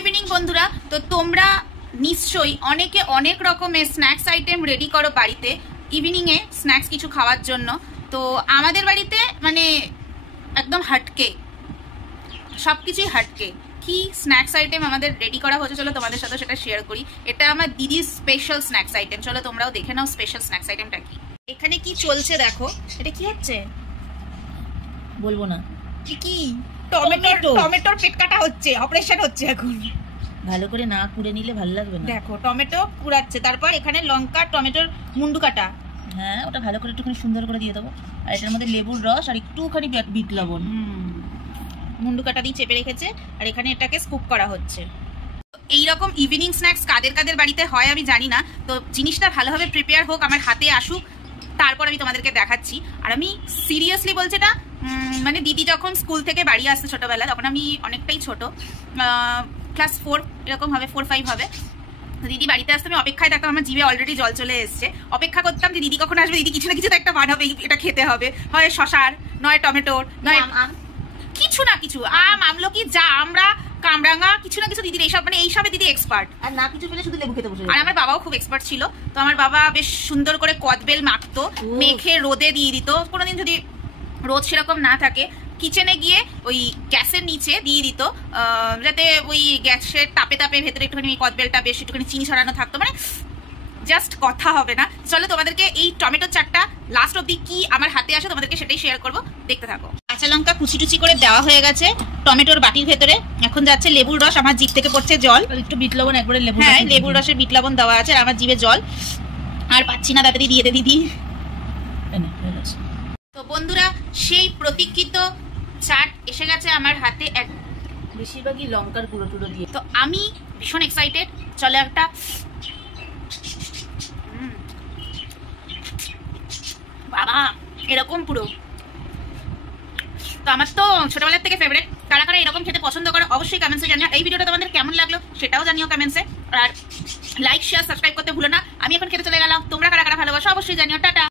Evening বন্ধুরা। তো তোমরা নিশ্চয়ই অনেকে অনেক রকমের স্ন্যাক্স আইটেম রেডি করো বাড়িতে ইভিনিংয়ে স্ন্যাক্স কিছু খাওয়ার জন্য। তো আমাদের বাড়িতে মানে একদম হাটকে সব কিছুই হাটকে। কি স্ন্যাক্স আইটেম আমাদের রেডি করা হচ্ছে চলো তোমাদের সাথে সেটা শেয়ার করি। এটা আমার দিদির স্পেশাল স্ন্যাক্স আইটেম, চলো তোমরাও দেখে নাও স্পেশাল স্ন্যাক্স আইটেমটা কি। এখানে কি চলছে দেখো, এটা কি হচ্ছে বলবো না। কি টমেটোর পেট কাটা হচ্ছে, অপারেশন হচ্ছে এখন। ভালো করে না কুড়ে নিলে ভালো লাগবে না। দেখো টমেটো কুড়াচ্ছে, তারপর এখানে লঙ্কা টমেটোর মুন্ডু কাটা। হ্যাঁ, ওটা ভালো করে একটুখানি সুন্দর করে দিয়ে দেবো। আর এটার মধ্যে লেবুর রস আর একটুখানি বিট লবণ মুন্ডু কাটা দিয়ে চেপে রেখেছে। আর এখানে এটাকে স্কুপ করা হচ্ছে। এইরকম ইভিনিং স্ন্যাক্স কাদের কাদের বাড়িতে হয় আমি জানি না। তো জিনিসটা ভালোভাবে প্রিপেয়ার হোক, আমার হাতে আসুক, তারপর আমি তোমাদেরকে দেখাচ্ছি। আর আমি সিরিয়াসলি বলছি এটা, মানে দিদি যখন স্কুল থেকে বাড়ি আসতে ছোটবেলা, তখন আমি অনেকটাই ছোট, ক্লাস 4 এরকম হবে, 4-5 হবে। দিদি বাড়িতে আসতে আমি অপেক্ষায় থাকতাম, আমার জিভে অলরেডি জল চলে এসছে। অপেক্ষা করতাম যে দিদি কখন আসবে, দিদি কিছু না কিছু তো একটা বানাবে, এটা খেতে হবে, হয় শশার নয় টমেটোর নয় কিছু না কিছু, আমলকি যা আমরা কামরাঙা কিছু না কিছু দিদির এইসব, মানে এইসবে দিদি এক্সপার্ট। আর না কিছু পেলে শুধু লেবু খেতে বসে। আর আমার বাবাও খুব এক্সপার্ট ছিল। তো আমার বাবা বেশ সুন্দর করে কদবেল মাখতো, মেখে রোদে দিয়ে দিত। কোনোদিন যদি রোদ সেরকম না থাকে, কিচেনে গিয়ে ওই গ্যাসের নিচে দিয়ে দিত, যাতে ওই গ্যাসের তাপে তাপে ভেতরে একটুখানি কদবেলটা বেশ একটুখানি চিনি ছড়ানো থাকতো। মানে জাস্ট কথা হবে না। চলো তোমাদেরকে এই টমেটো চাটটা লাস্ট অব্দি কি আমার হাতে আসে তোমাদেরকে সেটাই শেয়ার করবো, দেখতে থাকো। কাঁচা লঙ্কা কুচি টুচি করে দেওয়া হয়ে গেছে টমেটোর বাটির ভেতরে। এখন যাচ্ছে লেবুর রস, আমার জিভ থেকে পড়ছে জল। একটু বিট লবণ, একবারে লেবু। হ্যাঁ, লেবুর রসের বিট লবণ দেওয়া আছে, আর আমার জিভে জল। আর পাচ্ছি না, তাড়াতাড়ি দিয়ে দে দিদি। তো বন্ধুরা, সেই প্রতীক্ষিত চাট এসে গেছে আমার হাতে। এক বেশিরভাগই লঙ্কার গুঁড়ো টুড়ো দিয়ে। তো আমি ভীষণ এক্সাইটেড। চলো একটা বাবা এরকম পুরো। তো আমার তো ছোটবেলার থেকে ফেভারিট। কারা কারা এরকম খেতে পছন্দ করো অবশ্যই কমেন্টসে জানিও। এই ভিডিওটা তোমাদের কেমন লাগলো সেটাও জানিও কমেন্টসে। আর লাইক শেয়ার সাবস্ক্রাইব করতে ভুলো না। আমি এখন খেতে চলে গেলাম, তোমরা কারা কারা ভালোবাসো অবশ্যই জানিও। টাটা।